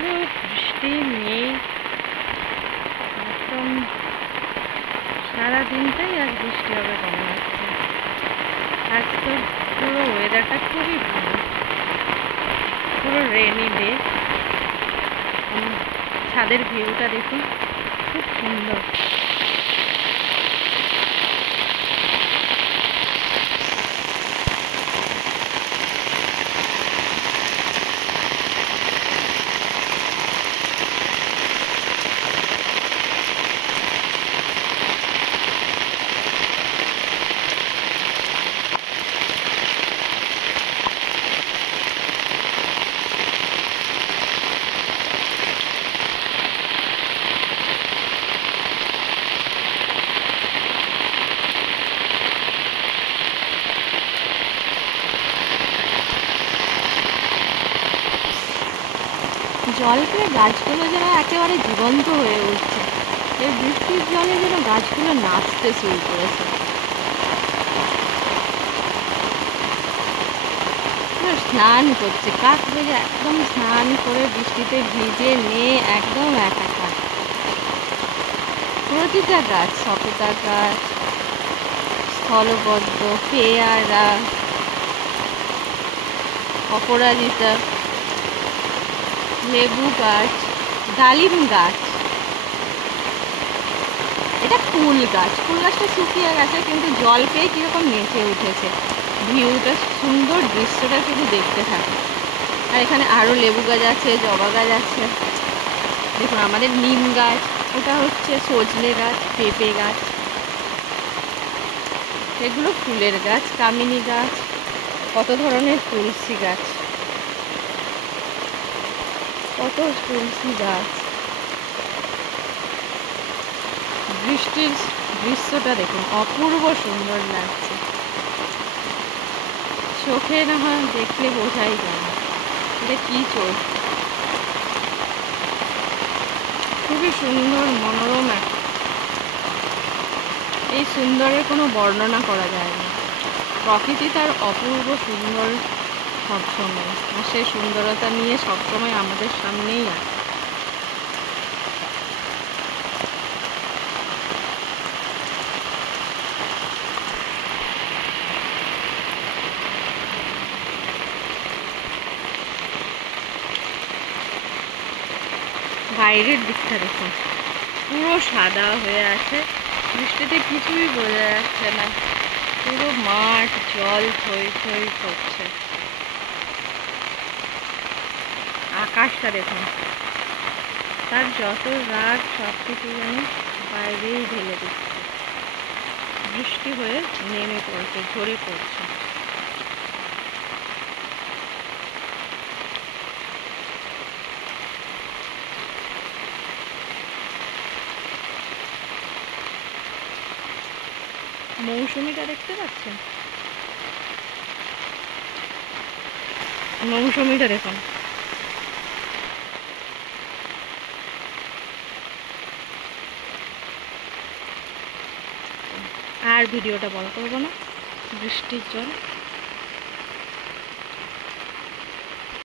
পুরো বৃষ্টি নেই, একদম সারাদিনটাই আজ বৃষ্টি হবে মনে হচ্ছে। আজ তো পুরো ওয়েদারটা খুবই ভালো, পুরো রেনি ডে। ছাদের ভিউটা দেখুন, খুব সুন্দর। জল পেয়ে গাছগুলো যেন একেবারে জীবন্ত হয়ে উঠছে। এই বৃষ্টির জলে যেন গাছগুলো নাচতে শুরু করেছে। স্নান করছে, কাক ভেজে একদম স্নান করে বৃষ্টিতে ভিজে নিয়ে একদম একাকার। প্রতিটা গাছ, সপেতা গাছ, স্থলপদ্ম, পেয়ারা, অপরাজিতা, লেবু গাছ, ডালিম গাছ, এটা ফুল গাছ। ফুল গাছটা শুকিয়ে গেছে, কিন্তু জল পেয়ে কীরকম নেচে উঠেছে। ভিউটা সুন্দর, দৃশ্যটা শুধু দেখতে থাকে। আর এখানে আরও লেবু গাছ আছে, জবা গাছ আছে। দেখুন আমাদের নিম গাছ, ওটা হচ্ছে সজনে গাছ, পেঁপে গাছ, এগুলো ফুলের গাছ। কামিনী গাছ, কত ধরনের তুলসী গাছ, কত তুলসী গাছ। বৃষ্টির দৃশ্যটা দেখুন, অপূর্ব সুন্দর লাগছে। চোখে না হয় দেখলে বোঝাই যায় না এটা কি চোখ। খুবই সুন্দর, মনোরম। এই সুন্দরের কোনো বর্ণনা করা যায় না। প্রকৃতি তার অপূর্ব সুন্দর সবসময়, আর সেই সুন্দরতা নিয়ে সবসময় আমাদের সামনেই আছে। বাইরের দিকটা দেখুন, পুরো সাদা হয়ে আছে, বৃষ্টিতে কিছুই বোঝা যাচ্ছে না। পুরো মাঠ জল থই থই করছে। আকাশটা দেখুন, তার যত রাগ সব কিছু যেন বাইরেই ঢেলে দিচ্ছে। বৃষ্টি হয়ে নেমে পড়ছে, ঝরে পড়ছে। মৌসুমিটা দেখতে পাচ্ছেন? মৌসুমিটা দেখুন। আর ভিডিওটা বড় করবো না, বৃষ্টির জল